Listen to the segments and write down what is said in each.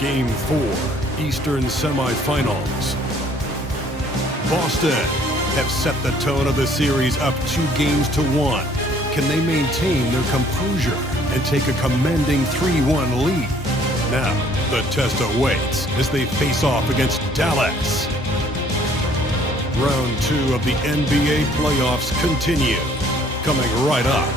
Game 4, Eastern semifinals. Boston have set the tone of the series up 2-1. Can they maintain their composure and take a commanding 3-1 lead? Now, the test awaits as they face off against Dallas. Round 2 of the NBA playoffs continue. Coming right up.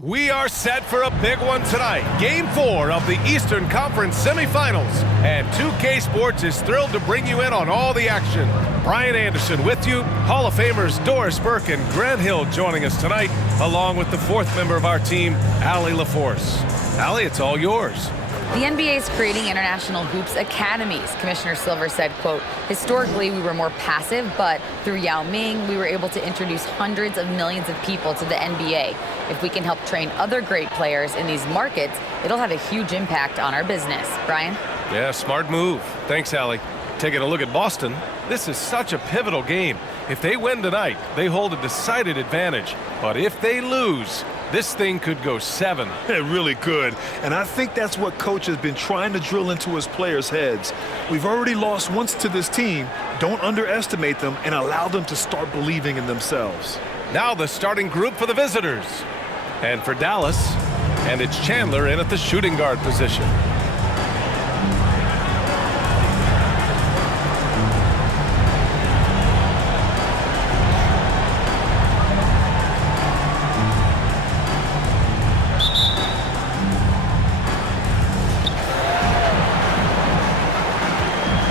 We are set for a big one tonight. Game 4 of the Eastern Conference semifinals. And 2K Sports is thrilled to bring you in on all the action. Brian Anderson with you. Hall of Famers Doris Burke and Grant Hill joining us tonight, along with the 4th member of our team, Allie LaForce. Allie, it's all yours. The NBA is creating international hoops academies. Commissioner Silver said, quote, historically we were more passive, but through Yao Ming, we were able to introduce hundreds of millions of people to the NBA. If we can help train other great players in these markets, it'll have a huge impact on our business. Brian? Yeah, smart move. Thanks, Allie. Taking a look at Boston, this is such a pivotal game. If they win tonight, they hold a decided advantage. But if they lose, this thing could go 7. It really could. And I think that's what coach has been trying to drill into his players' heads. We've already lost once to this team. Don't underestimate them and allow them to start believing in themselves. Now the starting group for the visitors. And for Dallas, and it's Chandler in at the shooting guard position.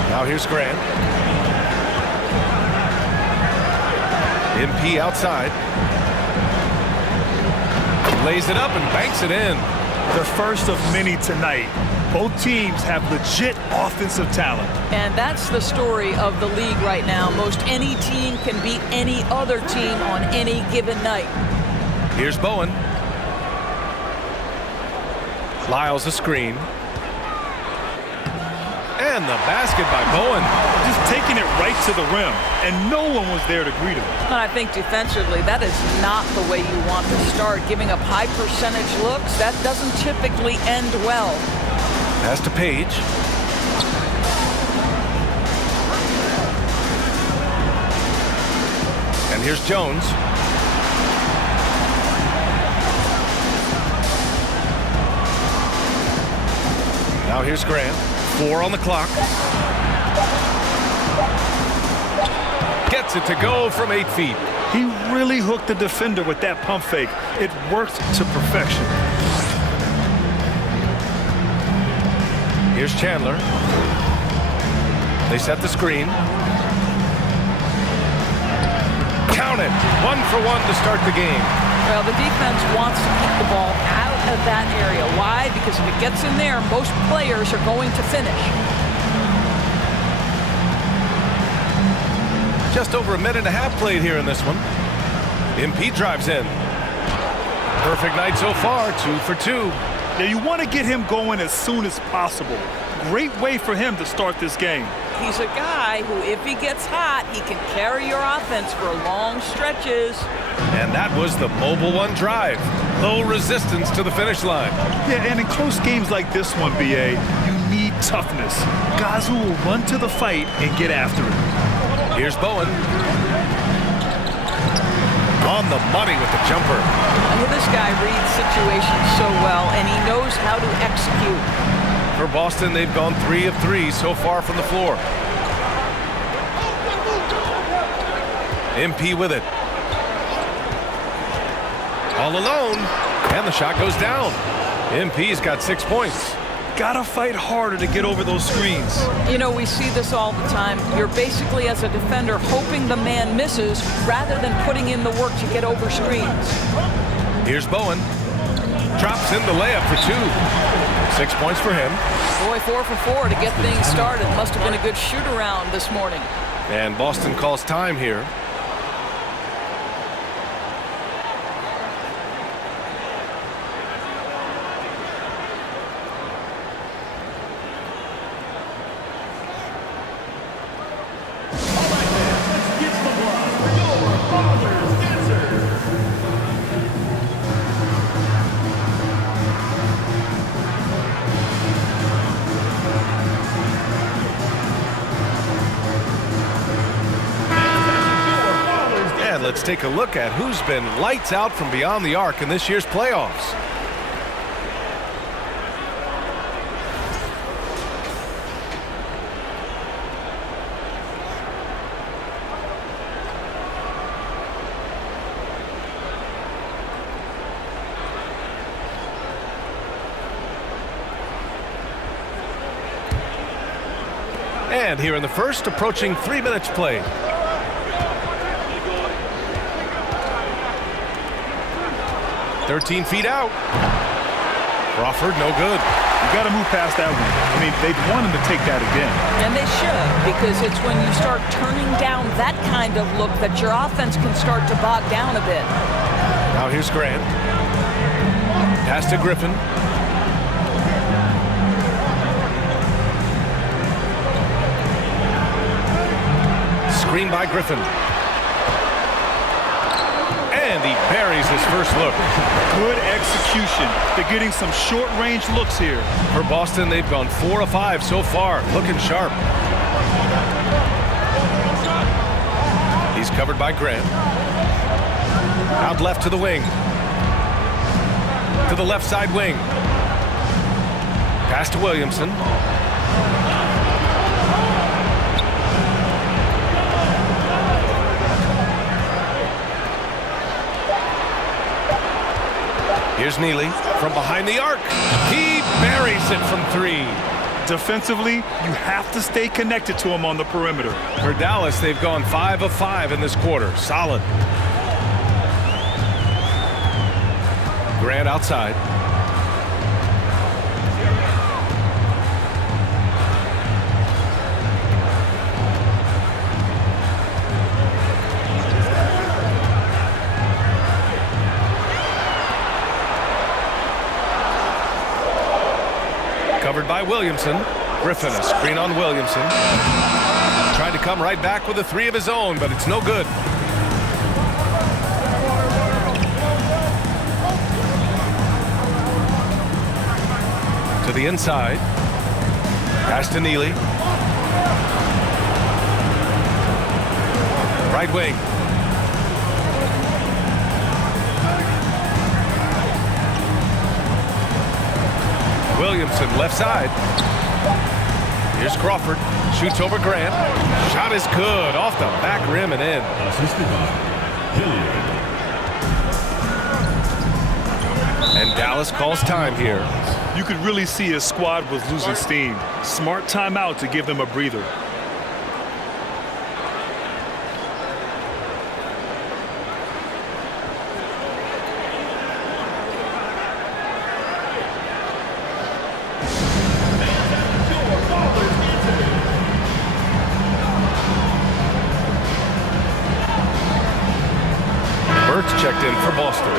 Now here's Grant. MP outside. Lays it up and banks it in. The first of many tonight. Both teams have legit offensive talent. And that's the story of the league right now. Most any team can beat any other team on any given night. Here's Bowen. Lyles a screen. And the basket by Bowen. Just taking it right to the rim, and no one was there to greet him. And I think defensively, that is not the way you want to start. Giving up high percentage looks, that doesn't typically end well. Pass to Page. And here's Jones. Now here's Grant. 4 on the clock. Gets it to go from 8 feet. He really hooked the defender with that pump fake. It worked to perfection. Here's Chandler. They set the screen. Count it. 1 for 1 to start the game. Well, the defense wants to keep the ball out of that area. Why? Because if it gets in there, most players are going to finish. Just over a minute and a half played here in this one. MP drives in. Perfect night so far, 2 for 2. Now you want to get him going as soon as possible. Great way for him to start this game. He's a guy who, if he gets hot, he can carry your offense for long stretches. And that was the Mobile One drive. Low resistance to the finish line. Yeah, and in close games like this one, BA, you need toughness. Guys who will run to the fight and get after it. Here's Bowen. On the money with the jumper. This guy reads situations so well, and he knows how to execute. For Boston, they've gone 3 of 3 so far from the floor. MP with it. All alone, and the shot goes down. MP's got 6 points. Gotta fight harder to get over those screens. You know, we see this all the time. You're basically, as a defender, hoping the man misses rather than putting in the work to get over screens. Here's Bowen. Drops in the layup for 2. 6 points for him. Boy, 4 for 4 to get things started. Must have been a good shoot-around this morning. And Boston calls time here. And let's take a look at who's been lights out from beyond the arc in this year's playoffs. And here in the first, approaching 3 minutes played. "13 feet out." Crawford, no good. You got to move past that one. I mean, they'd want him to take that again. And they should, because it's when you start turning down that kind of look that your offense can start to bog down a bit. Now here's Grant. Pass to Griffin. Screen by Griffin. And he buries his first look. Good execution. They're getting some short-range looks here. For Boston, they've gone 4 of 5 so far. Looking sharp. He's covered by Grant. Out left to the wing. To the left side wing. Pass to Williamson. Here's Neely from behind the arc. He buries it from 3. Defensively, you have to stay connected to him on the perimeter. For Dallas, they've gone 5 of 5 in this quarter. Solid. Grant outside. Covered by Williamson. Griffin, a screen on Williamson. Trying to come right back with a 3 of his own, but it's no good. To the inside. Pass to Neely. Right wing. Williamson, left side. Here's Crawford. Shoots over Grant. Shot is good. Off the back rim and in. And Dallas calls time here. You could really see his squad was losing steam. Smart timeout to give them a breather. Checked in for Boston.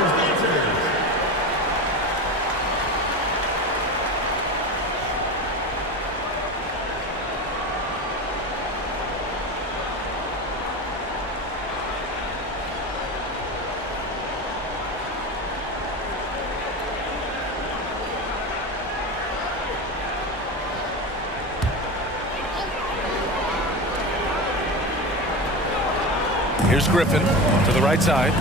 Here's Griffin to the right side.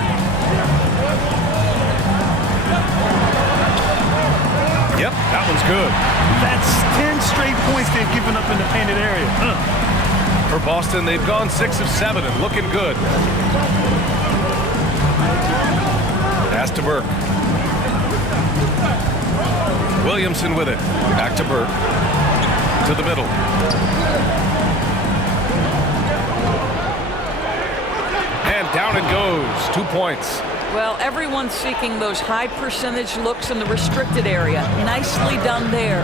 Yep, that one's good. That's 10 straight points they've given up in the painted area. For Boston, they've gone 6 of 7 and looking good. Pass to Burke. Williamson with it. Back to Burke. To the middle. And down it goes. 2 points. Well, everyone's seeking those high percentage looks in the restricted area. Nicely done there.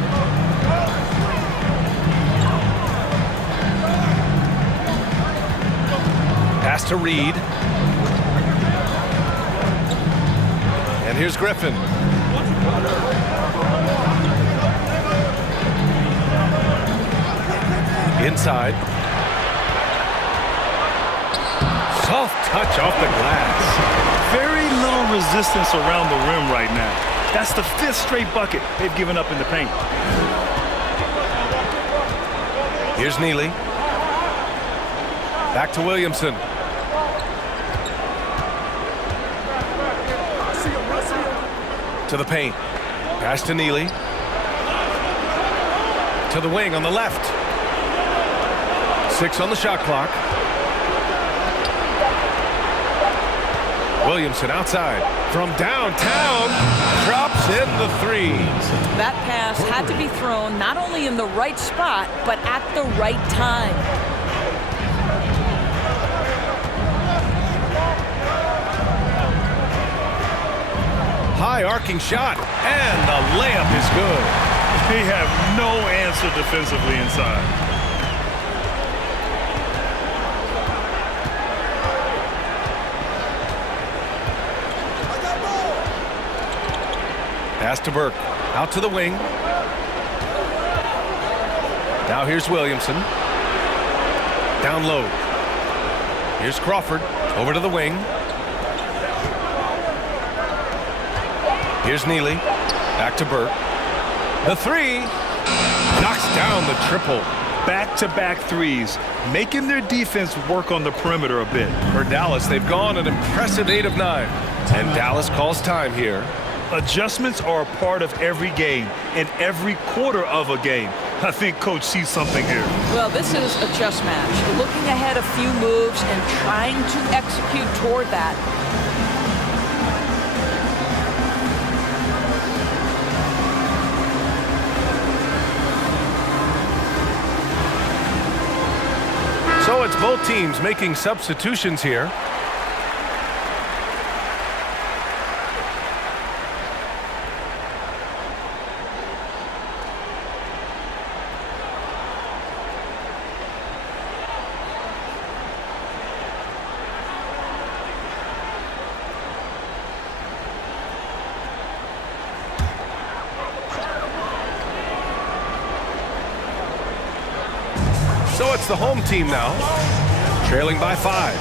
Pass to Reed. And here's Griffin. Inside. Soft touch off the glass. Very little resistance around the rim right now. That's the 5th straight bucket they've given up in the paint. Here's Neely. Back to Williamson. To the paint. Pass to Neely. To the wing on the left. 6 on the shot clock. Williamson outside. From downtown. Drops in the 3. That pass had to be thrown not only in the right spot, but at the right time. High arcing shot. And the layup is good. They have no answer defensively inside. Pass to Burke. Out to the wing. Now here's Williamson. Down low. Here's Crawford. Over to the wing. Here's Neely. Back to Burke. The 3. Knocks down the triple. Back-to-back threes, making their defense work on the perimeter a bit. For Dallas, they've gone an impressive 8 of 9. And Dallas calls time here. Adjustments are a part of every game and every quarter of a game. I think Coach sees something here. Well, this is a chess match. Looking ahead a few moves and trying to execute toward that. So it's both teams making substitutions here. So it's the home team now, trailing by 5.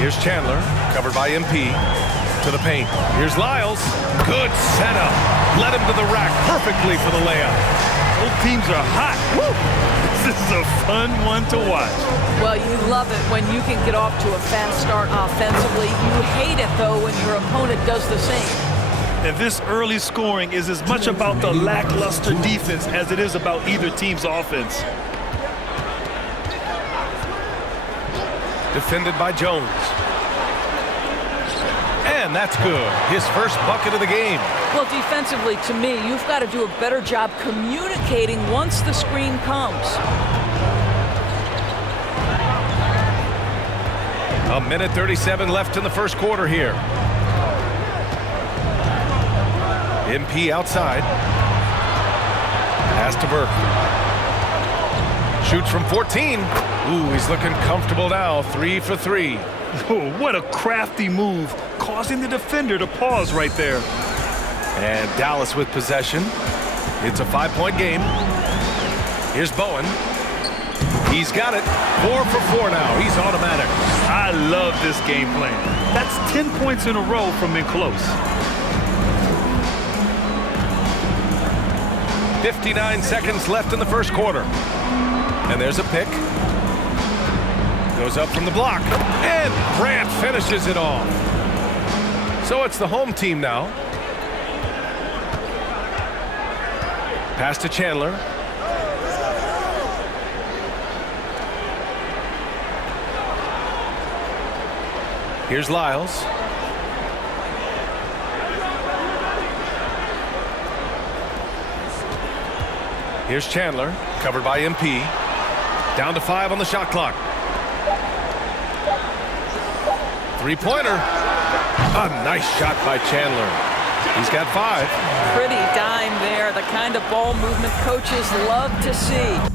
Here's Chandler, covered by MP. To the paint. Here's Lyles. Good setup. Led him to the rack perfectly for the layup. Both teams are hot. Woo! This is a fun one to watch. Well, you love it when you can get off to a fast start offensively. You hate it, though, when your opponent does the same. And this early scoring is as much about the lackluster defense as it is about either team's offense. Defended by Jones. And that's good. His first bucket of the game. Well, defensively, to me, you've got to do a better job communicating once the screen comes. A minute 37 left in the first quarter here. MP outside. Pass to Burke. Shoots from 14. Ooh, he's looking comfortable now. 3 for 3. Oh, what a crafty move, causing the defender to pause right there. And Dallas with possession. It's a 5-point game. Here's Bowen. He's got it. 4 for 4 now. He's automatic. I love this game plan. That's 10 points in a row from being close. 59 seconds left in the first quarter. And there's a pick. Goes up from the block. And Grant finishes it off. So it's the home team now. Pass to Chandler. Here's Lyles. Here's Chandler, covered by MP. Down to 5 on the shot clock. Three-pointer. A nice shot by Chandler. He's got 5. Pretty dime there, the kind of ball movement coaches love to see.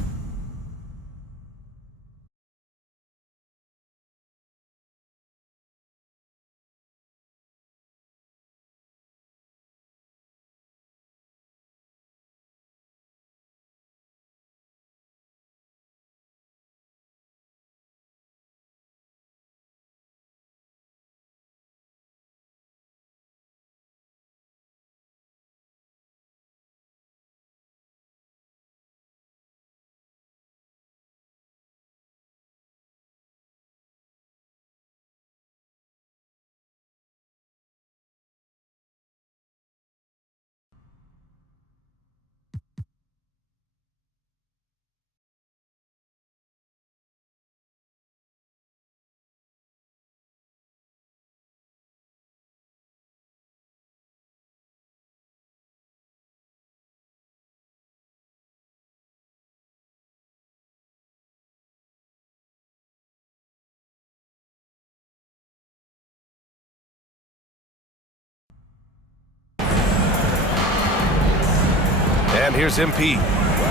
And here's MP.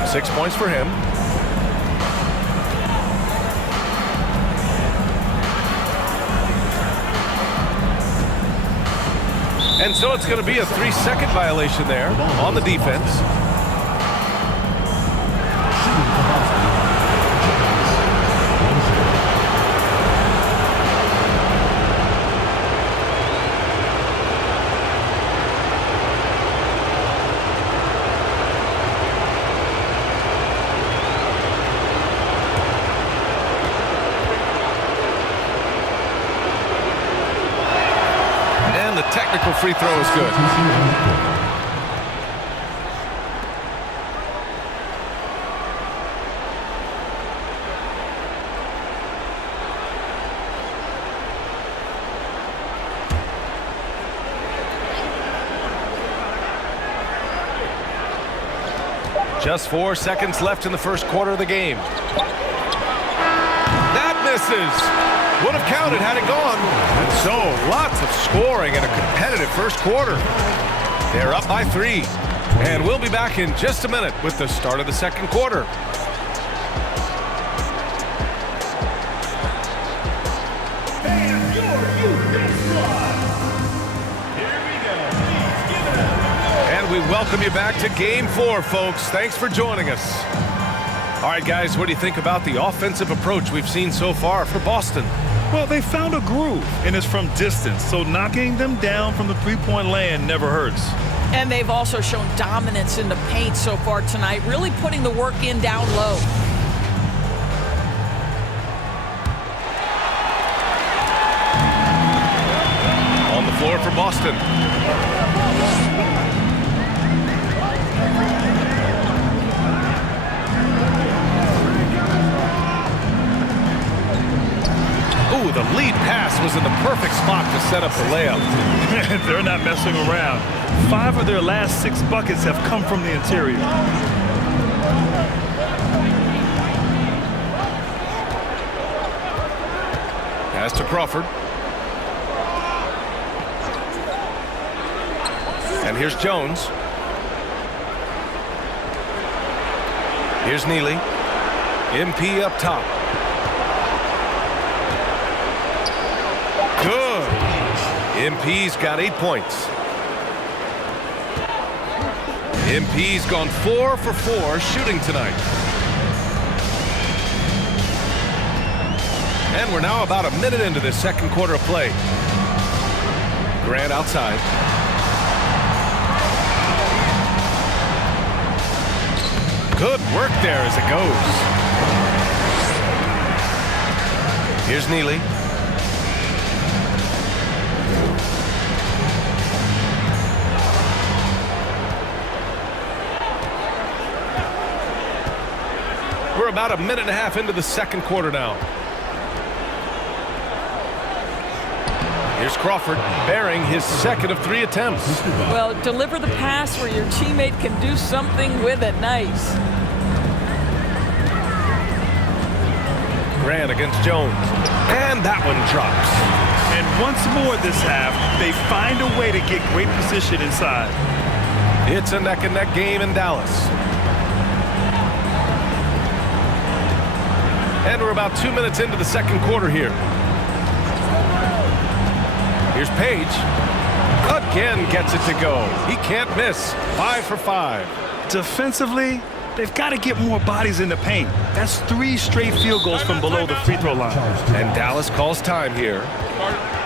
6 points for him. And so it's going to be a 3-second violation there on the defense. Technical free throw is good. Just 4 seconds left in the first quarter of the game. That misses. Would have counted had it gone. And so, lots of scoring in a competitive first quarter. They're up by 3. And we'll be back in just a minute with the start of the second quarter. And we welcome you back to Game 4, folks. Thanks for joining us. All right, guys, what do you think about the offensive approach we've seen so far for Boston? Well, they found a groove, and it's from distance, so knocking them down from the three-point land never hurts. And they've also shown dominance in the paint so far tonight, really putting the work in down low. On the floor for Boston. Ooh, the lead pass was in the perfect spot to set up the layup. They're not messing around. 5 of their last 6 buckets have come from the interior. Pass to Crawford. And here's Jones. Here's Neely. MP up top. Good. MP's got 8 points. MP's gone 4 for 4 shooting tonight. And we're now about a minute into this second quarter of play. Grant outside. Good work there as it goes. Here's Neely. We're about a minute and a half into the second quarter now. Here's Crawford, bearing his second of 3 attempts. Well, deliver the pass where your teammate can do something with it. Nice. Grant against Jones. And that one drops. And once more this half, they find a way to get great position inside. It's a neck-and-neck game in Dallas. And we're about 2 minutes into the second quarter here. Here's Page. Again gets it to go. He can't miss. 5 for 5. Defensively, they've got to get more bodies in the paint. That's 3 straight field goals from below the free throw line. And Dallas calls time here.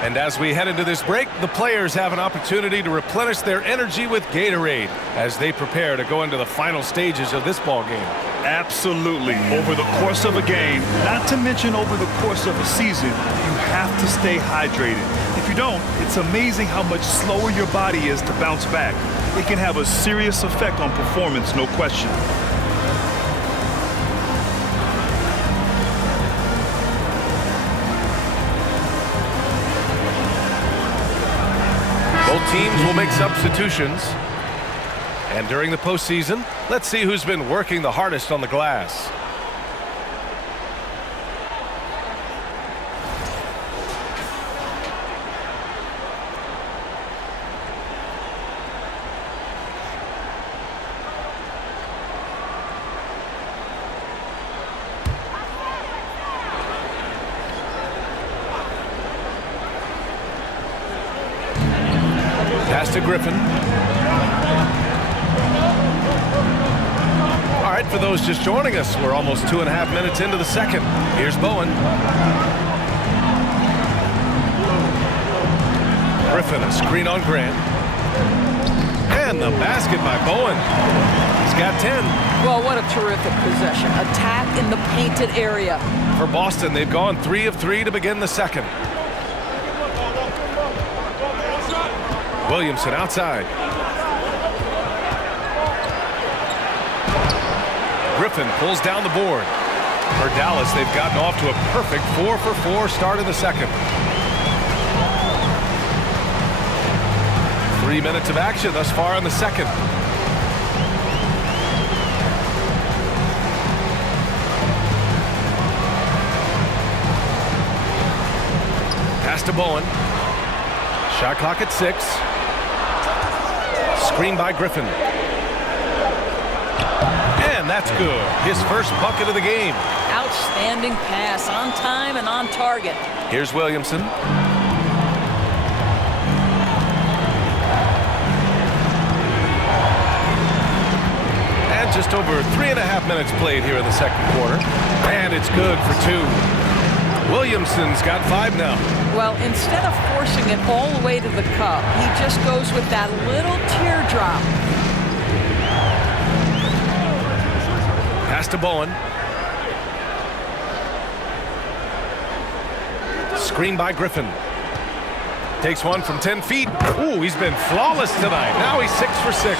And as we head into this break, the players have an opportunity to replenish their energy with Gatorade as they prepare to go into the final stages of this ball game. Absolutely. Over the course of a game, not to mention over the course of a season, you have to stay hydrated. If you don't, it's amazing how much slower your body is to bounce back. It can have a serious effect on performance, no question. Both teams will make substitutions. And during the postseason, let's see who's been working the hardest on the glass. Pass to Griffin. All right, for those just joining us, we're almost 2.5 minutes into the second. Here's Bowen. Griffin, a screen on Grant. And the basket by Bowen. He's got 10. Well, what a terrific possession. Attack in the painted area. For Boston, they've gone 3 of 3 to begin the second. Williamson outside. Griffin pulls down the board. For Dallas, they've gotten off to a perfect 4-for-4 start in the second. 3 minutes of action thus far in the second. Pass to Bowen. Shot clock at 6. Screen by Griffin. And that's good. His first bucket of the game. Outstanding pass, on time and on target. Here's Williamson. And just over 3.5 minutes played here in the second quarter. And it's good for 2. Williamson's got 5 now. Well, instead of forcing it all the way to the cup, he just goes with that little teardrop. Pass to Bowen. Screen by Griffin. Takes one from 10 feet. Ooh, he's been flawless tonight. Now he's 6 for 6.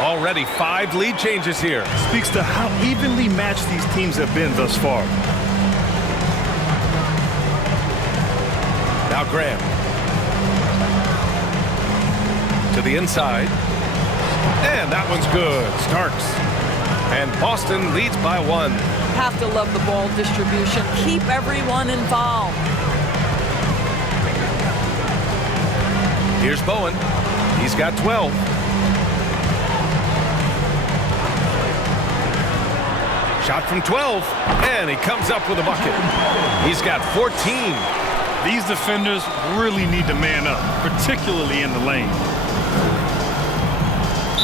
Already 5 lead changes here. Speaks to how evenly matched these teams have been thus far. Now Graham. To the inside. And that one's good. Starks. And Boston leads by 1. Have to love the ball distribution. Keep everyone involved. Here's Bowen. He's got 12. Shot from 12. And he comes up with a bucket. He's got 14. These defenders really need to man up, particularly in the lane.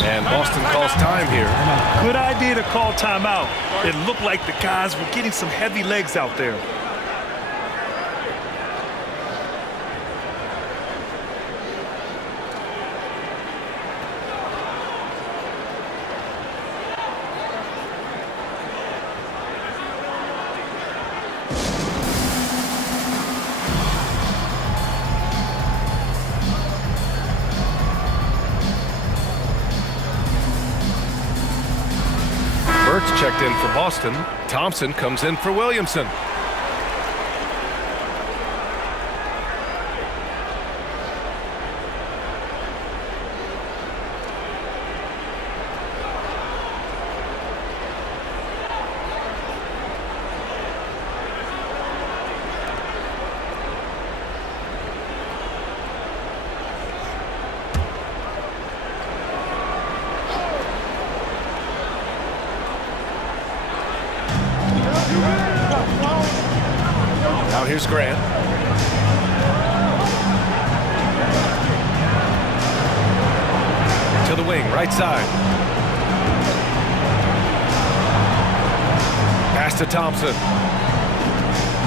And Boston calls time here. Good idea to call timeout. It looked like the guys were getting some heavy legs out there. Burks checked in for Boston. Thompson comes in for Williamson. Now here's Grant. To the wing, right side. Pass to Thompson.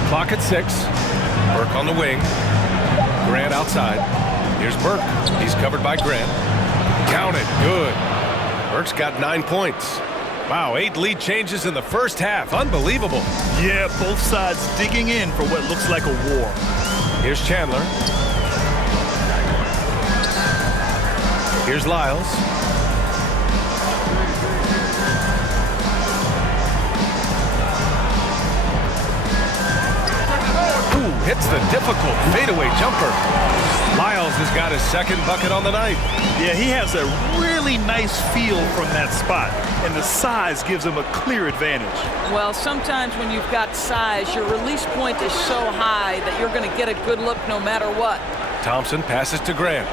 Clock at 6. Burke on the wing. Grant outside. Here's Burke. He's covered by Grant. Count it. Good. Burke's got 9 points. Wow, 8 lead changes in the first half. Unbelievable. Yeah, both sides digging in for what looks like a war. Here's Chandler. Here's Lyles. Ooh, hits the difficult fadeaway jumper. Lyles has got his second bucket on the night. Yeah, he has a really nice feel from that spot, and the size gives him a clear advantage. Well, sometimes when you've got size, your release point is so high that you're going to get a good look no matter what. Thompson passes to Grant.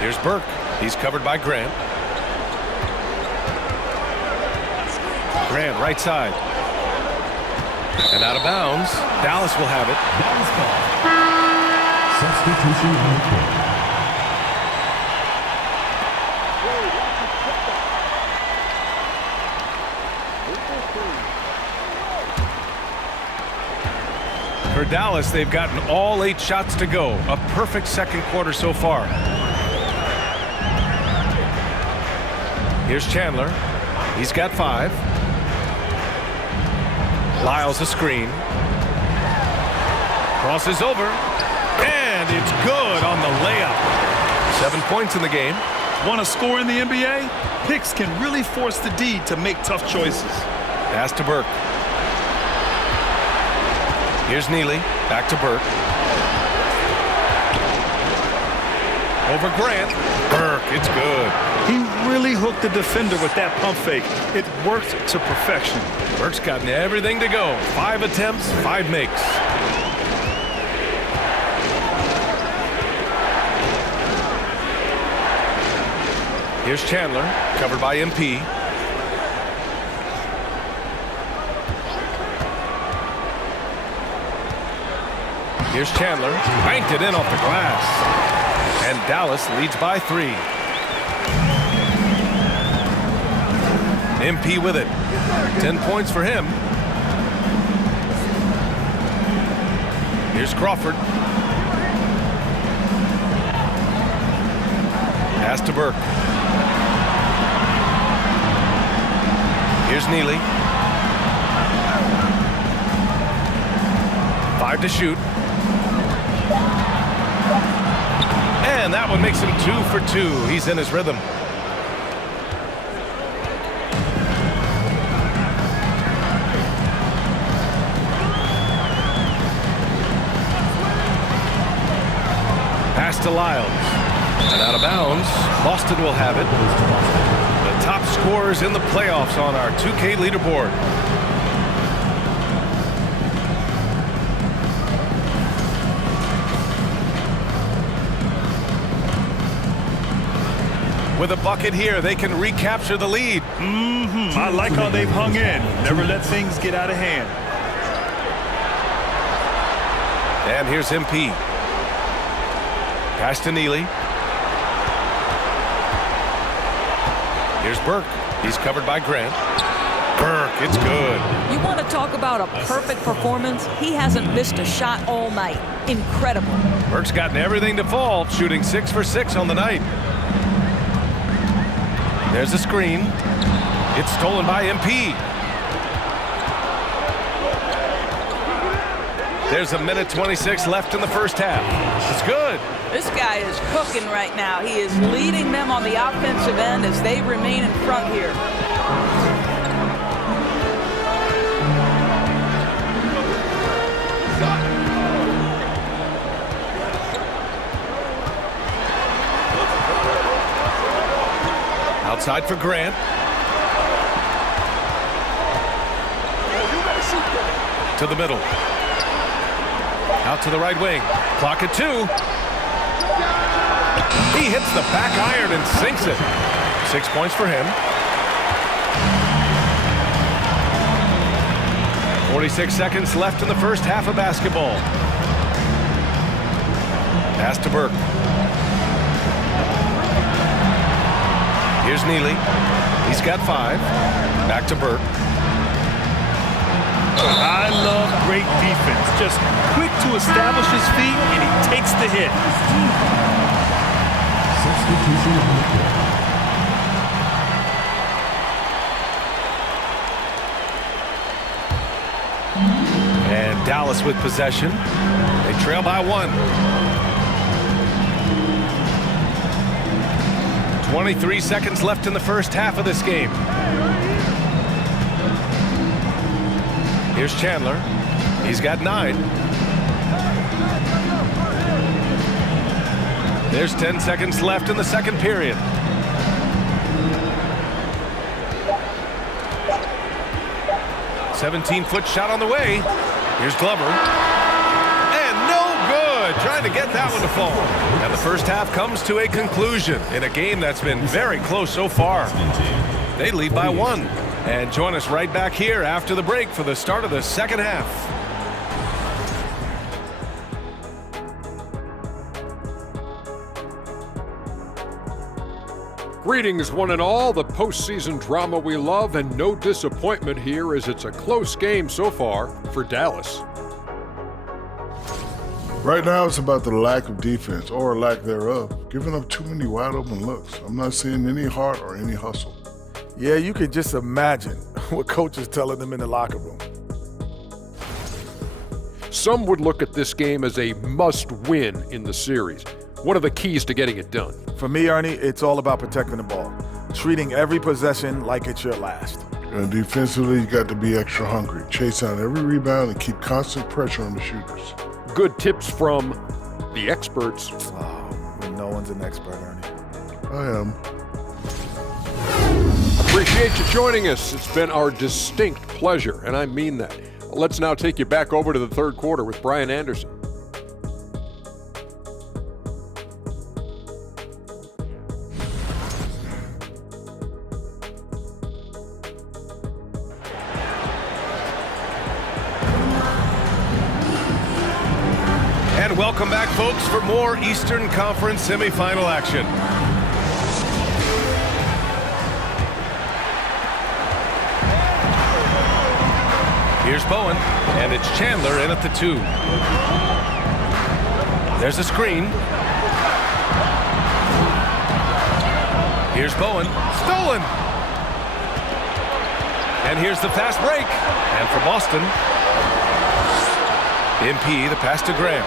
Here's Burke. He's covered by Grant. Grant, right side. And out of bounds. Dallas will have it. Substitution on the court. For Dallas, they've gotten all 8 shots to go. A perfect second quarter so far. Here's Chandler. He's got 5. Lyles a screen. Crosses over. And it's good on the layup. 7 points in the game. Want to score in the NBA? Picks can really force the D to make tough choices. Pass to Burke. Here's Neely. Back to Burke. Over Grant. Burke, it's good. He really hooked the defender with that pump fake. It worked to perfection. Burke's gotten everything to go. 5 attempts, 5 makes. Here's Chandler, covered by MP. Here's Chandler, banked it in off the glass. And Dallas leads by 3. MP with it. 10 points for him. Here's Crawford. Pass to Burke. Here's Neely. 5 to shoot. And that one makes him 2 for 2. He's in his rhythm. Pass to Lyles. And out of bounds. Boston will have it. The top scorers in the playoffs on our 2K leaderboard. With a bucket here, they can recapture the lead. I like how they've hung in. Never let things get out of hand. And here's MP. Pass to Neely. Here's Burke. He's covered by Grant. Burke, it's good. You want to talk about a perfect performance? He hasn't missed a shot all night. Incredible. Burke's gotten everything to fall, shooting 6 for 6 on the night. There's a screen. It's stolen by MP. There's 1:26 left in the first half. It's good. This guy is cooking right now. He is leading them on the offensive end as they remain in front here. Outside for Grant. To the middle. Out to the right wing. Clock at 2. He hits the back iron and sinks it. 6 points for him. 46 seconds left in the first half of basketball. Pass to Burke. Here's Neely. He's got 5. Back to Burke. I love great defense. Just quick to establish his feet, and he takes the hit. Substitution on the court. And Dallas with possession. They trail by 1. 23 seconds left in the first half of this game. Here's Chandler. He's got 9. There's 10 seconds left in the second period. "17-foot shot on the way. Here's Glover. And no good. Trying to get that one to fall. And the first half comes to a conclusion in a game that's been very close so far. They lead by 1. And join us right back here after the break for the start of the second half. Substitution on the court. And Dallas with possession. They trail by 1. 23 seconds left in the first half of this game. Here's Chandler. He's got 9. There's 10 seconds left in the second period. 17-foot shot on the way. Here's Glover. And no good. Trying to get that one to fall. And the first half comes to a conclusion in a game that's been very close so far. They lead by 1. And join us right back here after the break for the start of the second half. Greetings, one and all. The postseason drama we love, and no disappointment here as it's a close game so far for Dallas. Right now, it's about the lack of defense, or lack thereof, giving up too many wide open looks. I'm not seeing any heart or any hustle. Yeah, you can just imagine what Coach is telling them in the locker room. Some would look at this game as a must-win in the series. What are the keys to getting it done? For me, Ernie, it's all about protecting the ball, treating every possession like it's your last. And defensively, you got to be extra hungry, chase out every rebound, and keep constant pressure on the shooters. Good tips from the experts. Oh, well, no one's an expert, Ernie. I am. Appreciate you joining us. It's been our distinct pleasure, and I mean that. Let's now take you back over to the third quarter with Brian Anderson. And welcome back, folks, for more Eastern Conference semifinal action. Here's Bowen, and it's Chandler in at the 2. There's a screen. Here's Bowen, stolen. And here's the fast break. And for Boston, MP, the pass to Graham.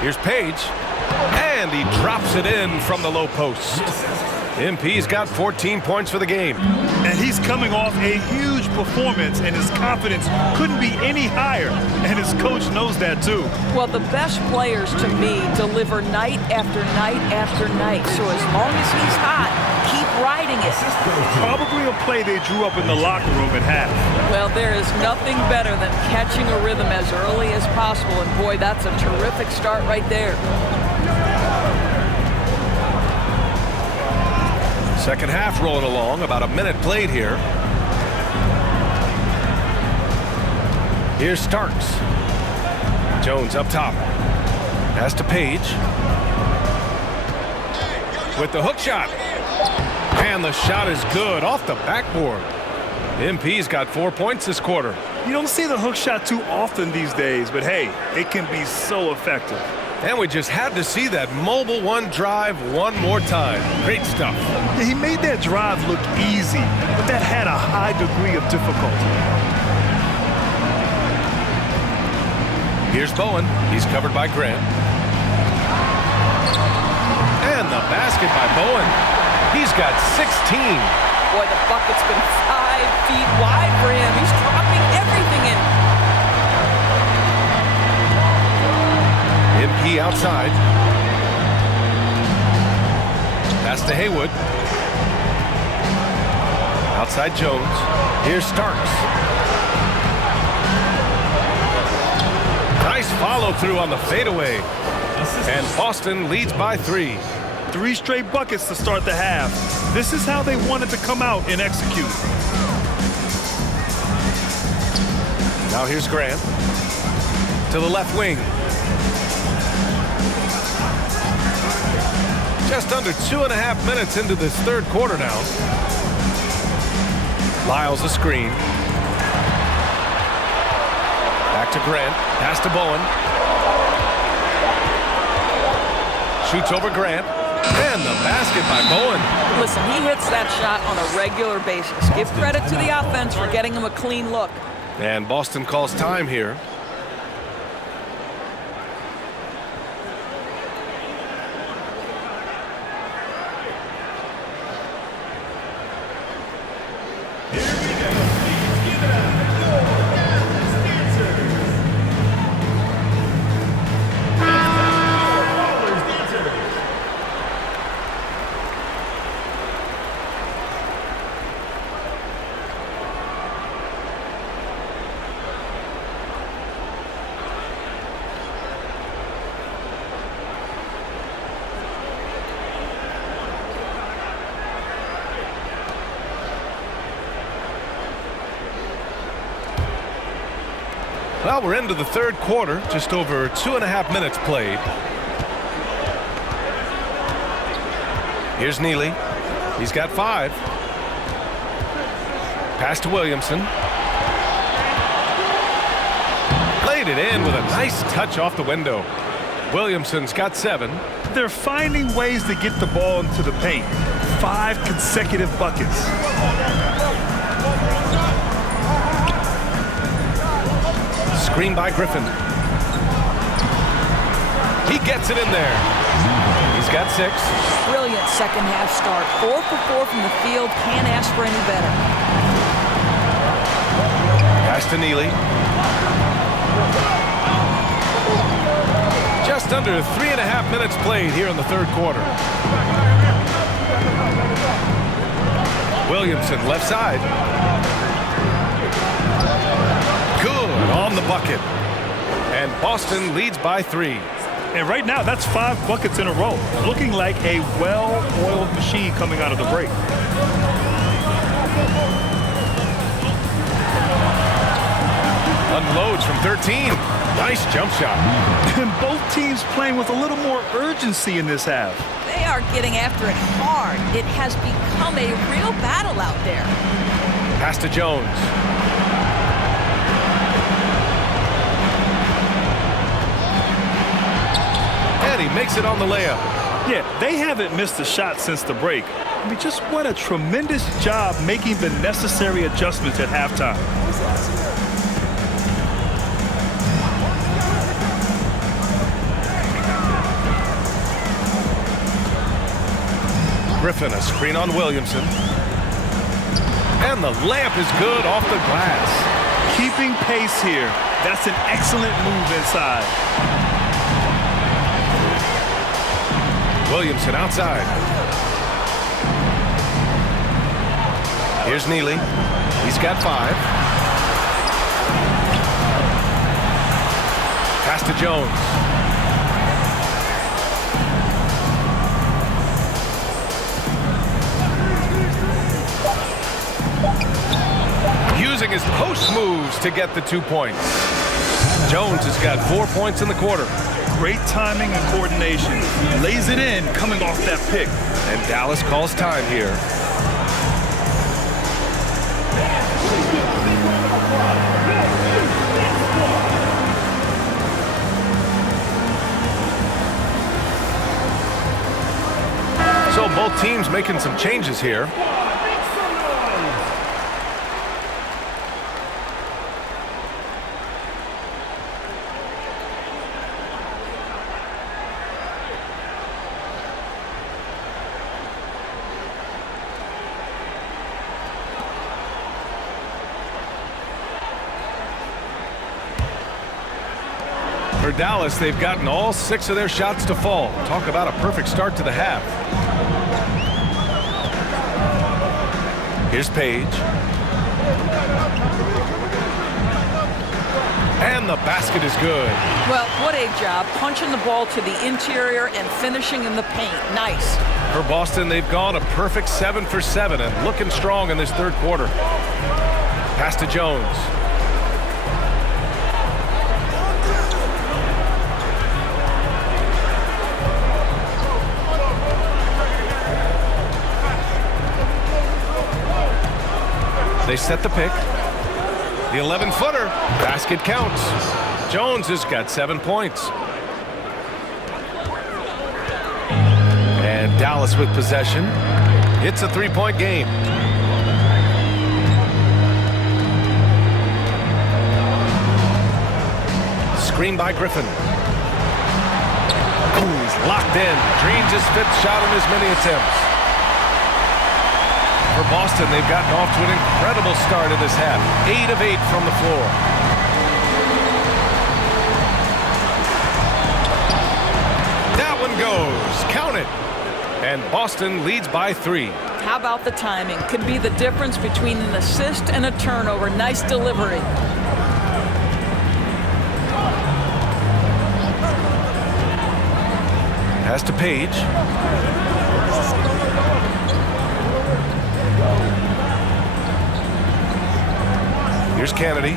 Here's Page, and he drops it in from the low post. MP's got 14 points for the game. And he's coming off a huge performance, and his confidence couldn't be any higher. And his coach knows that, too. Well, the best players, to me, deliver night after night after night. So as long as he's hot, keep riding it. Probably a play they drew up in the locker room at half. Well, there is nothing better than catching a rhythm as early as possible. And, boy, that's a terrific start right there. Second half rolling along, about a minute played here. Here's Starks. Jones up top. Pass to Page. With the hook shot. And the shot is good off the backboard. MP's got 4 points this quarter. You don't see the hook shot too often these days, but hey, it can be so effective. And we just had to see that mobile one drive one more time. Great stuff. He made that drive look easy, but that had a high degree of difficulty. Here's Bowen. He's covered by Grant. And the basket by Bowen. He's got 16. Boy, the bucket's been 5 feet wide for him. He's dropping everything in. MP outside. Pass to Haywood. Outside Jones. Here's Starks. Nice follow through on the fadeaway. And Boston leads by 3. 3 straight buckets to start the half. This is how they wanted to come out and execute. Now here's Grant. To the left wing. Just under 2.5 minutes into this third quarter now. Lyles a screen. Back to Grant. Pass to Bowen. Shoots over Grant. And the basket by Bowen. Listen, he hits that shot on a regular basis. Give credit to the offense for getting him a clean look. And Boston calls time here. Well, we're into the third quarter, just over 2.5 minutes played. Here's Neely. He's got 5. Pass to Williamson. Laid it in with a nice touch off the window. Williamson's got 7. They're finding ways to get the ball into the paint. 5 consecutive buckets. Screen by Griffin. He gets it in there. He's got 6. Brilliant second half start. 4 for 4 from the field. Can't ask for any better. Pass to Neely. Just under 3.5 minutes played here in the third quarter. Williamson left side. Good on the bucket. And Boston leads by 3. And right now, that's 5 buckets in a row. Looking like a well-oiled machine coming out of the break. Unloads from 13. Nice jump shot. And both teams playing with a little more urgency in this half. They are getting after it hard. It has become a real battle out there. Pass to Jones. And he makes it on the layup. Yeah, they haven't missed a shot since the break. I mean, just what a tremendous job making the necessary adjustments at halftime. Griffin, a screen on Williamson. And the layup is good off the glass. Keeping pace here. That's an excellent move inside. Williamson outside. Here's Neely. He's got 5. Pass to Jones. Using his post moves to get the 2 points. Jones has got 4 points in the quarter. Great timing and coordination. Lays it in coming off that pick. And Dallas calls time here. So both teams making some changes here. For Dallas, they've gotten all 6 of their shots to fall. Talk about a perfect start to the half. Here's Page. And the basket is good. Well, what a job. Punching the ball to the interior and finishing in the paint. Nice. For Boston, they've gone a perfect 7 for 7 and looking strong in this third quarter. Pass to Jones. They set the pick. The 11-footer. Basket counts. Jones has got 7 points. And Dallas with possession. It's a 3-point game. Screen by Griffin. Ooh, he's locked in. Dreams his 5th shot in as many attempts. For Boston, they've gotten off to an incredible start in this half. 8 of 8 from the floor. That one goes. Count it. And Boston leads by 3. How about the timing? Could be the difference between an assist and a turnover. Nice delivery. Pass to Page. Here's Kennedy.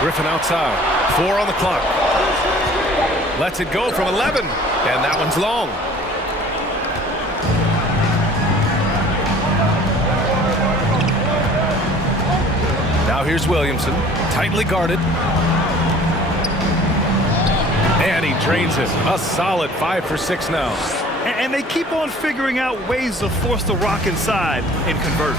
Griffin outside. 4 on the clock. Lets it go from 11. And that one's long. Now here's Williamson, tightly guarded. And he drains it. A solid 5 for 6 now. And they keep on figuring out ways to force the rock inside and convert.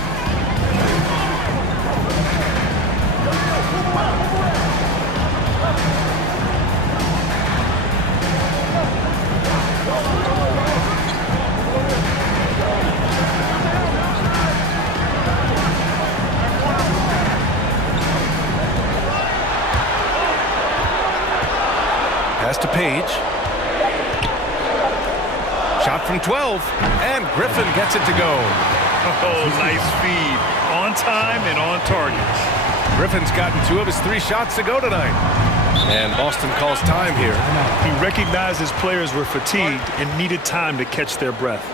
Pass to Page. Shot from 12, and Griffin gets it to go. Oh, nice feed. On time and on target. Griffin's gotten 2 of his 3 shots to go tonight. And Boston calls time here. He recognized his players were fatigued and needed time to catch their breath.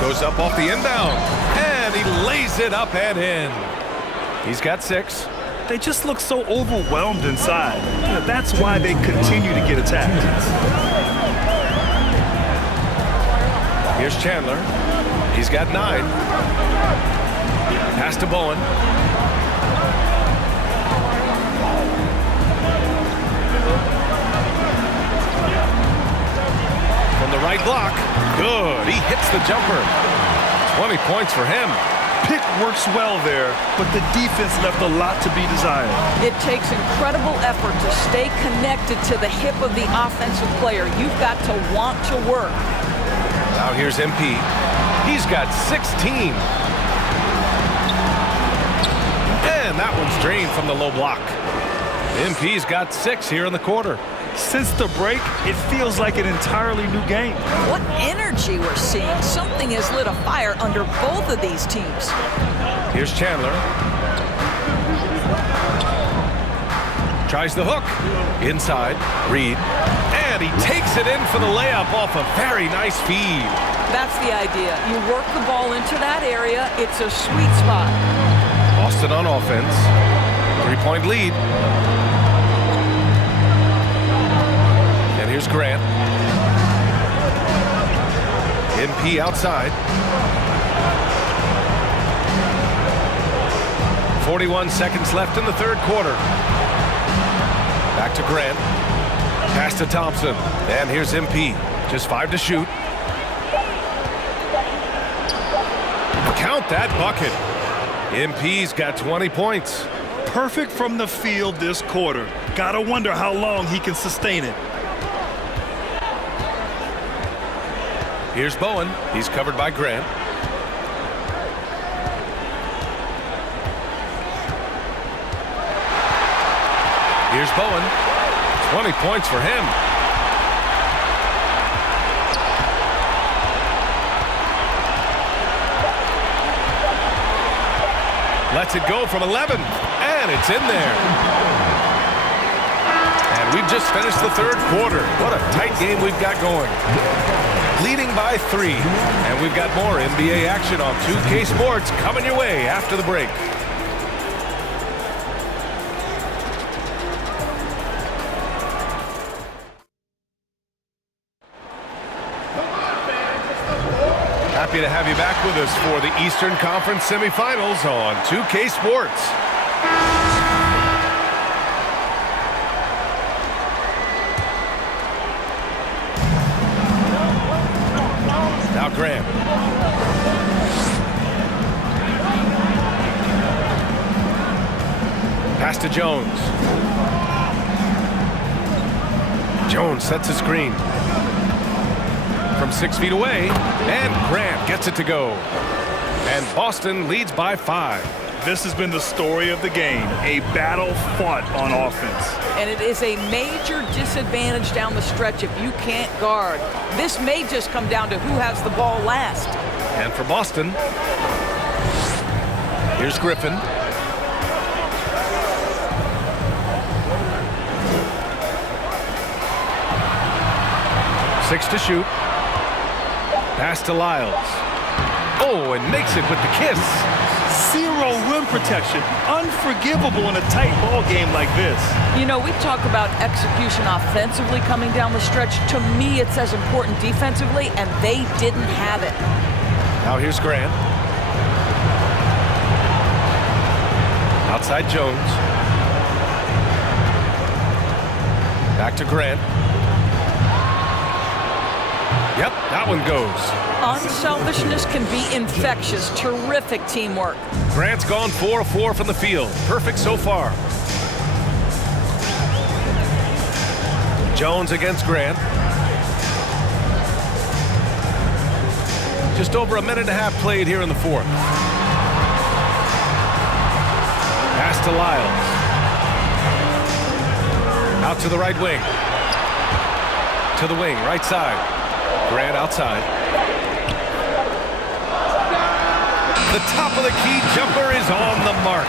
Goes up off the inbound, and he lays it up and in. He's got 6. They just look so overwhelmed inside. That's why they continue to get attacked. Here's Chandler. He's got 9. Pass to Bowen. From the right block. Good. He hits the jumper. 20 points for him. Pick works well there, but the defense left a lot to be desired. It takes incredible effort to stay connected to the hip of the offensive player. You've got to want to work. Now here's MP. He's got 16. And that one's drained from the low block. MP's got 6 here in the quarter. Since the break, it feels like an entirely new game. What energy we're seeing. Something has lit a fire under both of these teams. Here's Chandler. Tries the hook. Inside. Reed. And he takes it in for the layup off a very nice feed. That's the idea. You work the ball into that area. It's a sweet spot. Boston on offense. 3-point lead. And here's Grant. MP outside. 41 seconds left in the third quarter. Back to Grant. Pass to Thompson. And here's MP. Just 5 to shoot. Count that bucket. MP's got 20 points. Perfect from the field this quarter. Gotta wonder how long he can sustain it. Here's Bowen. He's covered by Grant. Here's Bowen. 20 points for him. Lets it go from 11, and it's in there. And we've just finished the third quarter. What a tight game we've got going. Leading by 3, and we've got more NBA action on 2K Sports coming your way after the break. Happy to have you back with us for the Eastern Conference semifinals on 2K Sports. Now Grant. Pass to Jones. Jones sets a screen. From 6 feet away, and Grant gets it to go. And Boston leads by 5. This has been the story of the game, a battle fought on offense. And it is a major disadvantage down the stretch if you can't guard. This may just come down to who has the ball last. And for Boston, here's Griffin. Six to shoot. Pass to Lyles. Oh, and makes it with the kiss. Zero rim protection. Unforgivable in a tight ball game like this. You know, we talk about execution offensively coming down the stretch. To me, it's as important defensively, and they didn't have it. Now here's Grant. Outside Jones. Back to Grant. Yep, that one goes. Unselfishness can be infectious. Terrific teamwork. Grant's gone 4 of 4 from the field. Perfect so far. Jones against Grant. Just over a minute and a half played here in the fourth. Pass to Lyles. Out to the right wing. To the wing, right side. Grant outside. The top of the key jumper is on the mark.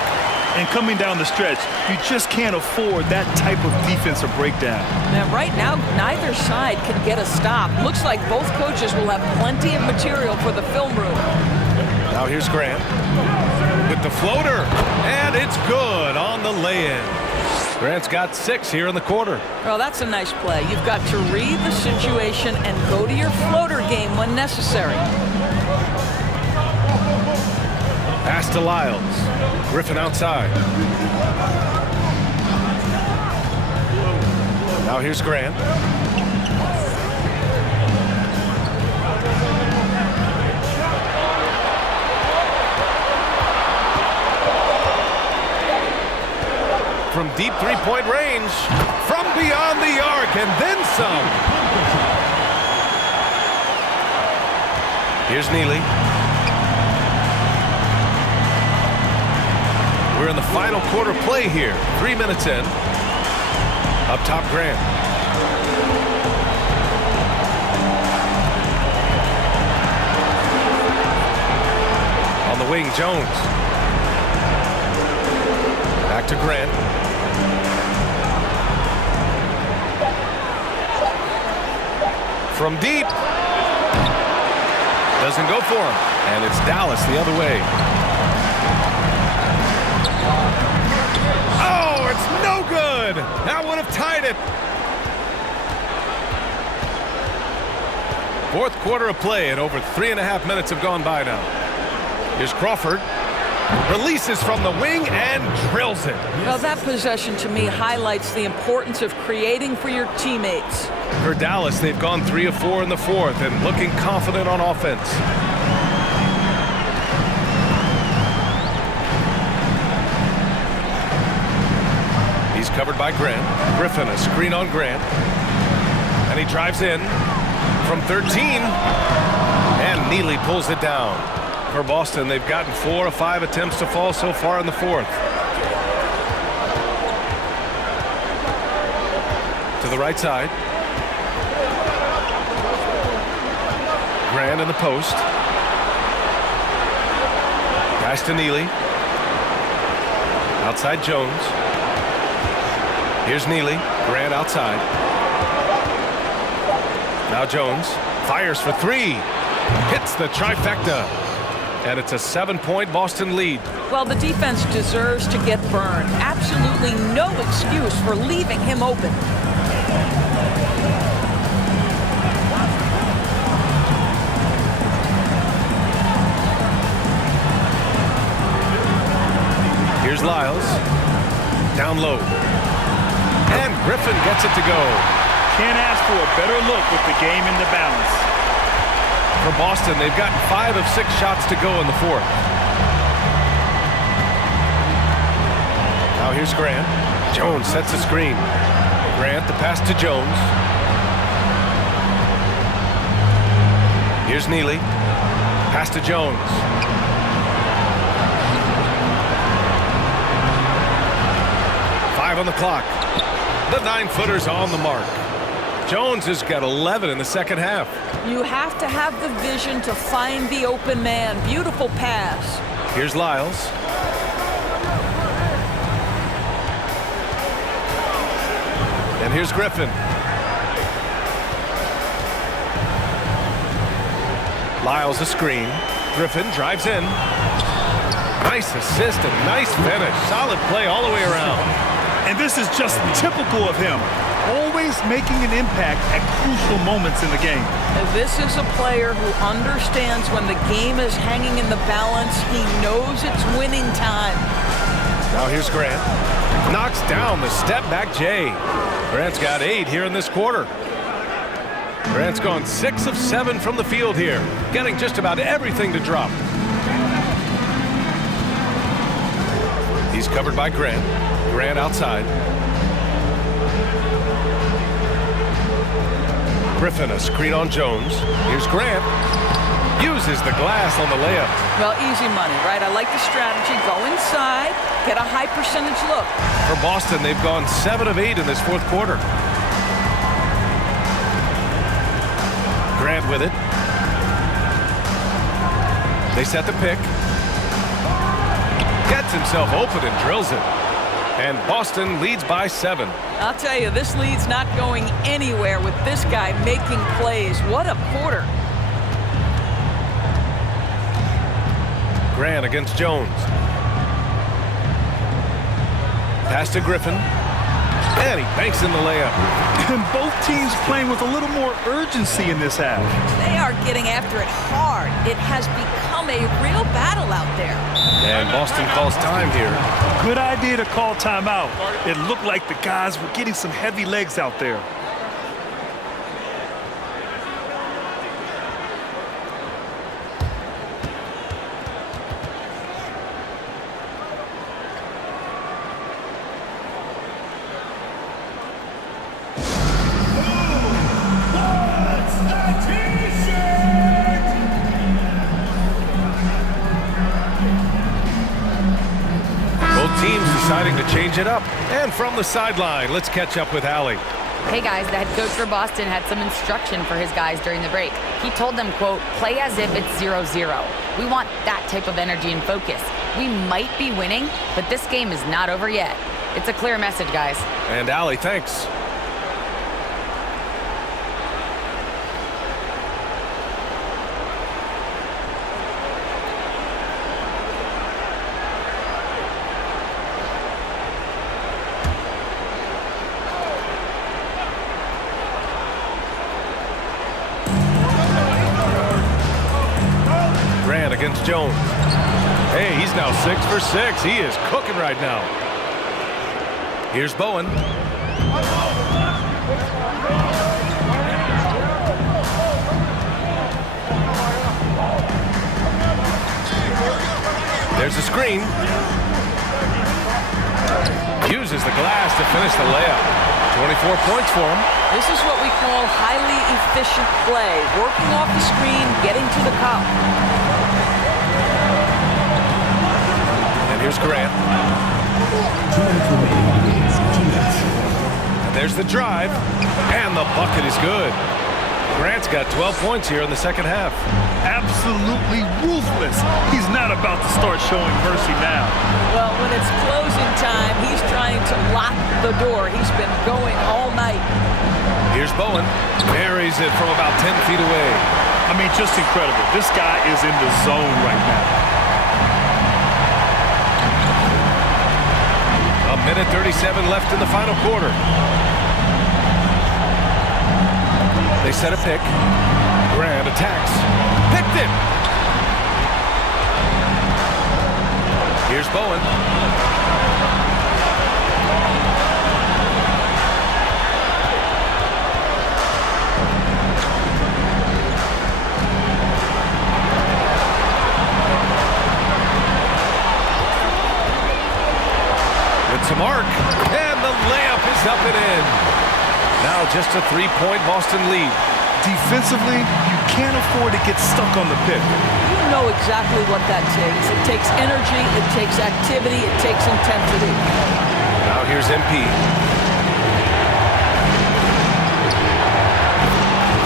And coming down the stretch, you just can't afford that type of defensive breakdown. Now, right now, neither side can get a stop. Looks like both coaches will have plenty of material for the film room. Now here's Grant with the floater, and it's good on the lay-in. Grant's got 6 here in the quarter. Well, that's a nice play. You've got to read the situation and go to your floater game when necessary. Pass to Lyles. Griffin outside. Now here's Grant. From deep three-point range, from beyond the arc, and then some. Here's Neely. We're in the final quarter play here. 3 minutes in. Up top, Grant. On the wing, Jones. Back to Grant. From deep. Doesn't go for him. And it's Dallas the other way. Oh, it's no good. That would have tied it. Fourth quarter of play, and over 3.5 minutes have gone by now. Here's Crawford. Releases from the wing and drills it. Well, that possession to me highlights the importance of creating for your teammates. For Dallas, they've gone 3 of 4 in the fourth and looking confident on offense. He's covered by Grant. Griffin, a screen on Grant. And he drives in from 13. And Neely pulls it down. For Boston, they've gotten 4 of 5 attempts to fall so far in the fourth. To the right side. Grant in the post. Pass to Neely. Outside Jones. Here's Neely. Grant outside. Now Jones fires for 3. Hits the trifecta. And it's a 7-point Boston lead. Well, the defense deserves to get burned. Absolutely no excuse for leaving him open. Here's Lyles. Down low. And Griffin gets it to go. Can't ask for a better look with the game in the balance. For Boston, they've gotten 5 of 6 shots to go in the fourth. Now here's Grant. Jones sets the screen. Grant, the pass to Jones. Here's Neely. Pass to Jones. On the clock. The 9-footer's on the mark. Jones has got 11 in the second half. You have to have the vision to find the open man. Beautiful pass. Here's Lyles. And here's Griffin. Lyles a screen. Griffin drives in. Nice assist and nice finish. Solid play all the way around. And this is just typical of him. Always making an impact at crucial moments in the game. This is a player who understands when the game is hanging in the balance. He knows it's winning time. Now here's Grant. Knocks down the step-back J. Grant's got 8 here in this quarter. Grant's gone 6 of 7 from the field here, getting just about everything to drop. He's covered by Grant. Grant outside. Griffin a screen on Jones. Here's Grant. Uses the glass on the layup. Well, easy money, right? I like the strategy. Go inside, get a high percentage look. For Boston, they've gone 7 of 8 in this fourth quarter. Grant with it. They set the pick. Gets himself open and drills it. And Boston leads by 7. I'll tell you, this lead's not going anywhere with this guy making plays. What a quarter. Grant against Jones. Pass to Griffin. And he banks in the layup. And both teams playing with a little more urgency in this half. They are getting after it hard. It has become a real battle out there. And Boston calls time here. Good idea to call timeout. It looked like the guys were getting some heavy legs out there. Deciding to change it up. And from the sideline, let's catch up with Allie. Hey guys, the head coach for Boston had some instruction for his guys during the break. He told them, quote, play as if it's 0-0. We want that type of energy and focus. We might be winning, but this game is not over yet. It's a clear message, guys. And Allie, thanks. Against Jones. Hey, he's now 6 for 6. He is cooking right now. Here's Bowen. There's a screen. Uses the glass to finish the layup. 24 points for him. This is what we call highly efficient play. Working off the screen, getting to the cup. Here's Grant. 2 minutes remaining. 2 minutes. And there's the drive. And the bucket is good. Grant's got 12 points here in the second half. Absolutely ruthless. He's not about to start showing mercy now. Well, when it's closing time, he's trying to lock the door. He's been going all night. Here's Bowen. Buries it from about 10 feet away. I mean, just incredible. This guy is in the zone right now. A minute 37 left in the final quarter. They set a pick. Grant attacks. Picked it. Here's Bowen. Lays up and in. Now just a 3-point Boston lead. Defensively, you can't afford to get stuck on the pick. You know exactly what that takes. It takes energy, it takes activity, it takes intensity. Now here's MP.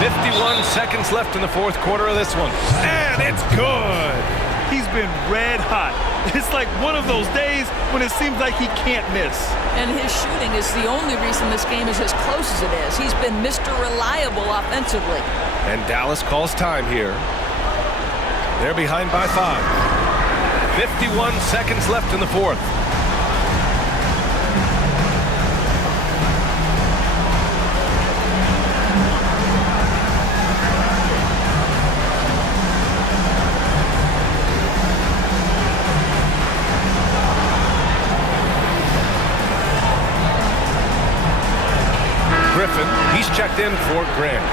51 seconds left in the fourth quarter of this one. And it's good. He's been red hot. It's like one of those days when it seems like he can't miss. And his shooting is the only reason this game is as close as it is. He's been Mr. Reliable offensively. And Dallas calls time here. They're behind by 5. 51 seconds left in the fourth. He's checked in for Grant.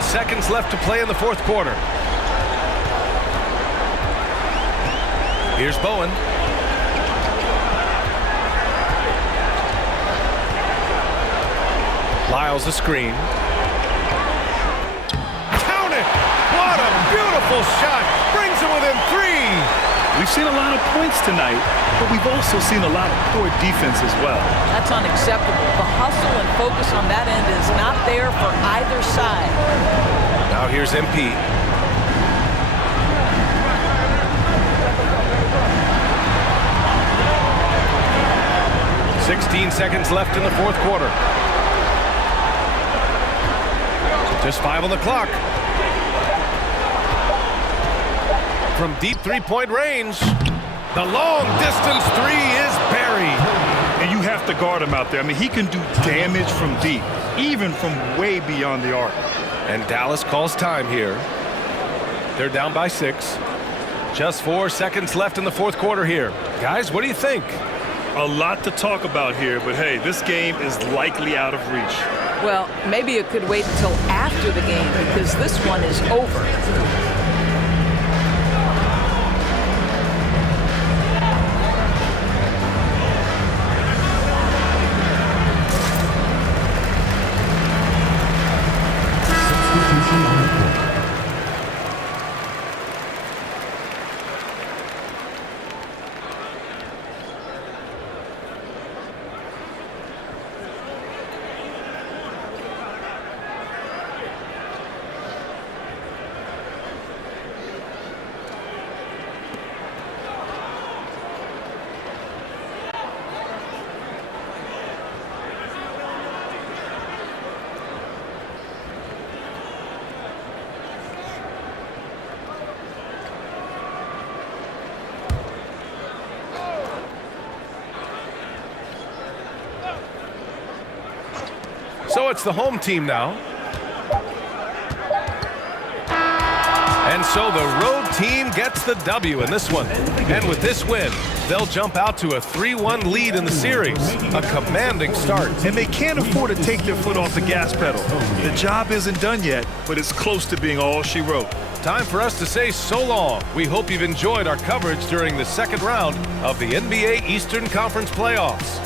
Seconds left to play in the fourth quarter. Here's Bowen. Lyles a screen. Count it! What a beautiful shot! Brings it within 3. We've seen a lot of points tonight, but we've also seen a lot of poor defense as well. That's unacceptable. The hustle and focus on that end is not there for either side. Now here's MP. "16 seconds left in the fourth quarter. Just 5 on the clock. From deep 3-point range, the long-distance 3 is buried. And you have to guard him out there. I mean, he can do damage from deep, even from way beyond the arc. And Dallas calls time here. They're down by 6. Just 4 seconds left in the fourth quarter here. Guys, what do you think? A lot to talk about here, but hey, this game is likely out of reach. Well, maybe it could wait until after the game because this one is over. So it's the home team now. And so the road team gets the W in this one. And with this win, they'll jump out to a 3-1 lead in the series. A commanding start. And they can't afford to take their foot off the gas pedal. The job isn't done yet, but it's close to being all she wrote. Time for us to say so long. We hope you've enjoyed our coverage during the second round of the NBA Eastern Conference Playoffs.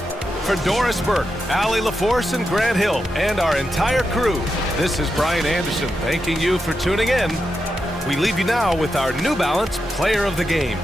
For Doris Burke, Allie LaForce, and Grant Hill, and our entire crew, this is Brian Anderson thanking you for tuning in. We leave you now with our New Balance Player of the Game.